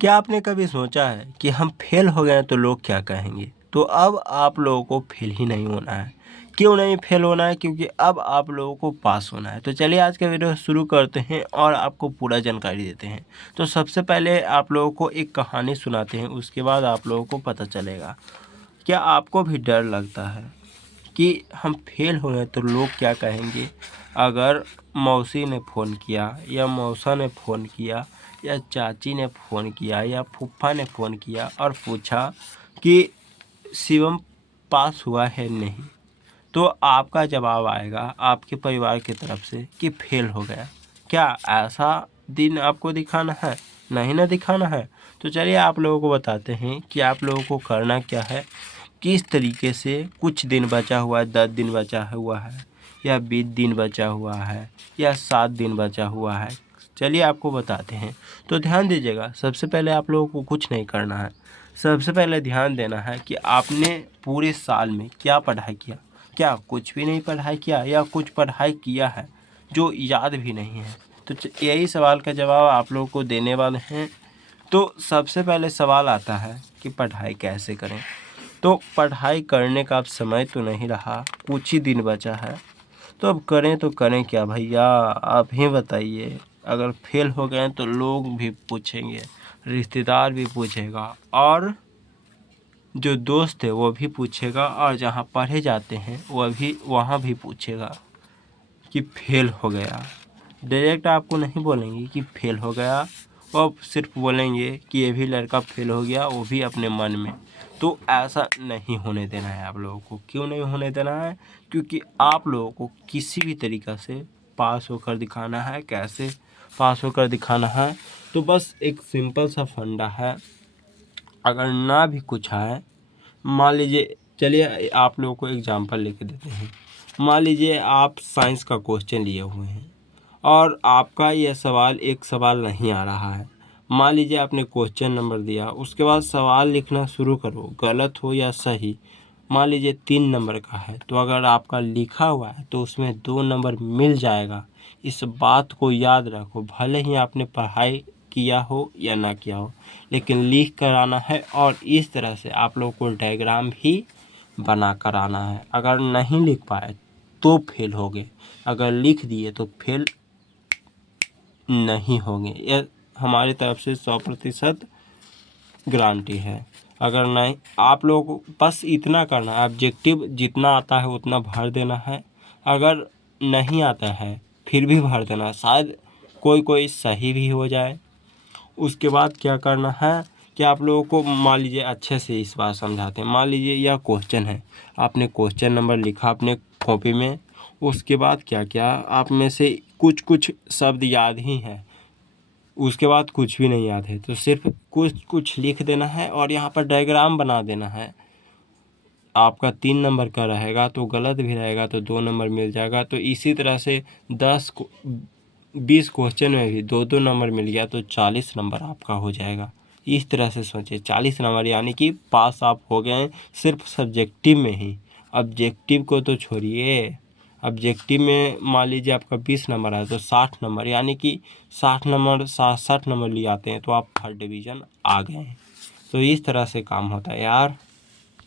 क्या आपने कभी सोचा है कि हम फेल हो गए तो लोग क्या कहेंगे? तो अब आप लोगों को फेल ही नहीं होना है। क्यों नहीं फेल होना है? क्योंकि अब आप लोगों को पास होना है। तो चलिए आज का वीडियो शुरू करते हैं और आपको पूरा जानकारी देते हैं। तो सबसे पहले आप लोगों को एक कहानी सुनाते हैं, उसके बाद आप लोगों को पता चलेगा। क्या आपको भी डर लगता है कि हम फेल हो गए तो लोग क्या कहेंगे? अगर मौसी ने फ़ोन किया या मौसा ने फ़ोन किया या चाची ने फ़ोन किया या फूफा ने फ़ोन किया और पूछा कि शिवम पास हुआ है नहीं, तो आपका जवाब आएगा आपके परिवार की तरफ से कि फेल हो गया। क्या ऐसा दिन आपको दिखाना है? नहीं ना दिखाना है। तो चलिए आप लोगों को बताते हैं कि आप लोगों को करना क्या है, किस तरीके से। कुछ दिन बचा हुआ है, 10 दिन बचा हुआ है या 20 दिन बचा हुआ है या 7 दिन बचा हुआ है। चलिए आपको बताते हैं। तो ध्यान दीजिएगा, सबसे पहले आप लोगों को कुछ नहीं करना है। सबसे पहले ध्यान देना है कि आपने पूरे साल में क्या पढ़ाई किया। क्या कुछ भी नहीं पढ़ाई किया या कुछ पढ़ाई किया है जो याद भी नहीं है? तो यही सवाल का जवाब आप लोगों को देने वाले हैं। तो सबसे पहले सवाल आता है कि पढ़ाई कैसे करें। तो पढ़ाई करने का अब समय तो नहीं रहा, कुछ ही दिन बचा है। तो अब करें तो करें क्या भैया, आप ही बताइए। अगर फेल हो गए तो लोग भी पूछेंगे, रिश्तेदार भी पूछेगा और जो दोस्त है वो भी पूछेगा और जहाँ पढ़े जाते हैं वहाँ भी पूछेगा कि फेल हो गया। डायरेक्ट आपको नहीं बोलेंगे कि फेल हो गया, और सिर्फ बोलेंगे कि ये भी लड़का फेल हो गया, वो भी अपने मन में। तो ऐसा नहीं होने देना है आप लोगों को। क्यों नहीं होने देना है? क्योंकि आप लोगों को किसी भी तरीक़ा से पास होकर दिखाना है। कैसे पास होकर दिखाना है? तो बस एक सिंपल सा फंडा है। अगर ना भी कुछ आए, मान लीजिए, चलिए आप लोगों को एग्जांपल लेके देते हैं। मान लीजिए आप साइंस का क्वेश्चन लिए हुए हैं और आपका यह सवाल एक सवाल नहीं आ रहा है। मान लीजिए आपने क्वेश्चन नंबर दिया, उसके बाद सवाल लिखना शुरू करो, गलत हो या सही। मान लीजिए 3 नंबर का है, तो अगर आपका लिखा हुआ है तो उसमें 2 नंबर मिल जाएगा। इस बात को याद रखो, भले ही आपने पढ़ाई किया हो या ना किया हो, लेकिन लिख कर आना है। और इस तरह से आप लोग को डायग्राम भी बना कर आना है। अगर नहीं लिख पाए तो फेल हो गए, अगर लिख दिए तो फेल नहीं होंगे। यह हमारी तरफ से 100% गारंटी है। अगर नहीं, आप लोगों को बस इतना करना है, ऑब्जेक्टिव जितना आता है उतना भर देना है। अगर नहीं आता है फिर भी भर देना है, शायद कोई सही भी हो जाए। उसके बाद क्या करना है कि आप लोगों को, मान लीजिए अच्छे से इस बार समझाते हैं। मान लीजिए यह क्वेश्चन है, आपने क्वेश्चन नंबर लिखा अपने कॉपी में। उसके बाद क्या क्या आप में से कुछ शब्द याद ही हैं, उसके बाद कुछ भी नहीं याद है, तो सिर्फ कुछ लिख देना है और यहाँ पर डायग्राम बना देना है। आपका 3 नंबर का रहेगा तो गलत भी रहेगा तो 2 नंबर मिल जाएगा। तो इसी तरह से 20 क्वेश्चन में भी 2-2 नंबर मिल गया तो 40 नंबर आपका हो जाएगा। इस तरह से सोचिए, 40 नंबर यानी कि पास आप हो गए हैं सिर्फ सब्जेक्टिव में ही। ऑब्जेक्टिव को तो छोड़िए, ऑब्जेक्टिव में मान लीजिए आपका 20 नंबर आया तो 60 नंबर, यानी कि 60 नंबर 60 नंबर ले आते हैं तो आप थर्ड डिवीज़न आ गए हैं। तो इस तरह से काम होता है यार।